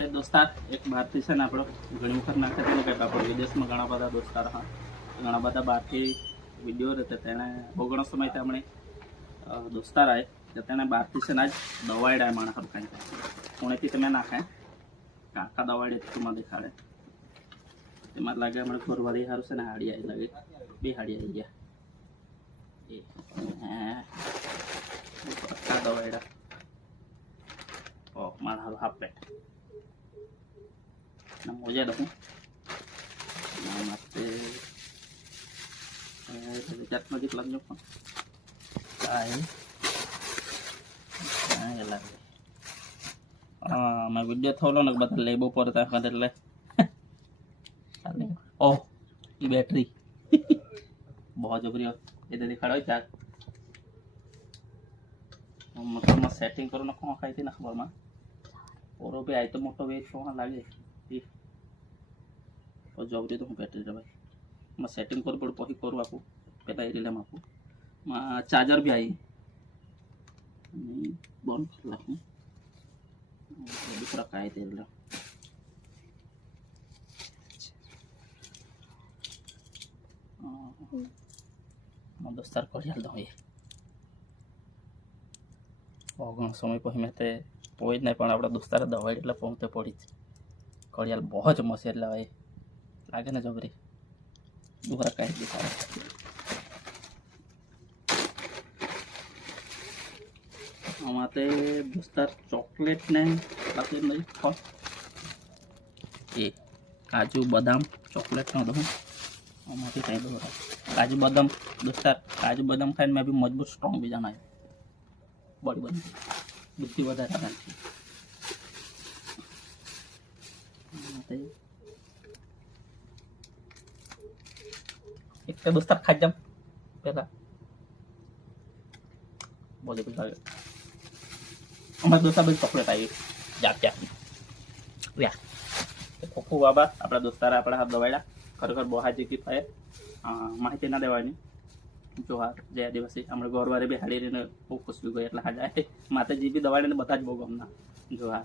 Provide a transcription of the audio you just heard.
તે દોસ્તાર એક બહારથી છે ને આપણો ઘણી વખત નાખે છે ને કંઈક આપણો વિદેશમાં ઘણા બધા દોસ્તાર હા ઘણા બધા બહારથી વિડીયો રહેતા તેણે બહુ ઘણો સમય તેમણે દોસ્તાર આવે તો તેને બહારથી છે ને આજ દવાઈડાય માણસ હરખાઈ પુણેથી તમે નાખે કાકા દવાડે તુમાં દેખાડે તેમાં લાગે હમણાં ઘરવાળી સારું છે ને હાડી આવી લાગે બે હાડી આવી ગયા કાકા દવાઈડા ઓ મારા હારું હાફ પેટ મોજા દઉં ಮತ್ತೆ ಚಟ್ಮಗಿ ಪ್ಲಂಜು ಕಾಯಿ ಎಲ್ಲ मैं वीडियो थोड़ा ना बता लेबो पड़ता है એટલે ओह ये बैटरी बहुत जबरी इधर दिखाड़ो क्या मतलब मैं सेटिंग करो ना कौन खाई थी ना खबर में और भी आई तो मोटो वेट कौन लागे और जबरी तो बैटरी रे भाई मैं सेटिंग कर पड़ पही करू आपको पहला ये रिले आपको मैं चार्जर भी आई बंद कर ला हूं दूसरा काय दे लो मैं दोस्तार करियाल दो ये बहुत समय पही मैं ते पोई नहीं पण आपड़ा दोस्तार दवाई એટલે પહોંચતે પડી કડિયાલ બહુ જ મસે એટલે ભાઈ लागे ना जबरी दूसरा कहीं दिखा हमारे दोस्तार चॉकलेट ने बाकी नहीं खा ये काजू बादाम चॉकलेट ना दो हमारे कहीं दो काजू बादाम दोस्तार काजू बादाम खाने में भी मजबूत स्ट्रॉन्ग भी जाना है बड़ी बड़ी बुद्धि बता रहा है एक दोस्तार खा जाम पहला बोले कुछ लगे हमारे दोस्तार बड़ी चॉकलेट आई जाप या खोखो बाबा अपना दोस्तार अपना हाथ दवाड़ा खरेखर बहुत जी की फायर माहिती ना देवानी जोहार जय आदिवासी हमारे गौरवारे भी हाड़ी रही बहुत खुश भी गई એટલે હાજા માતાજી બી દવાડે ને બધા જ બહુ ગમના જોહાર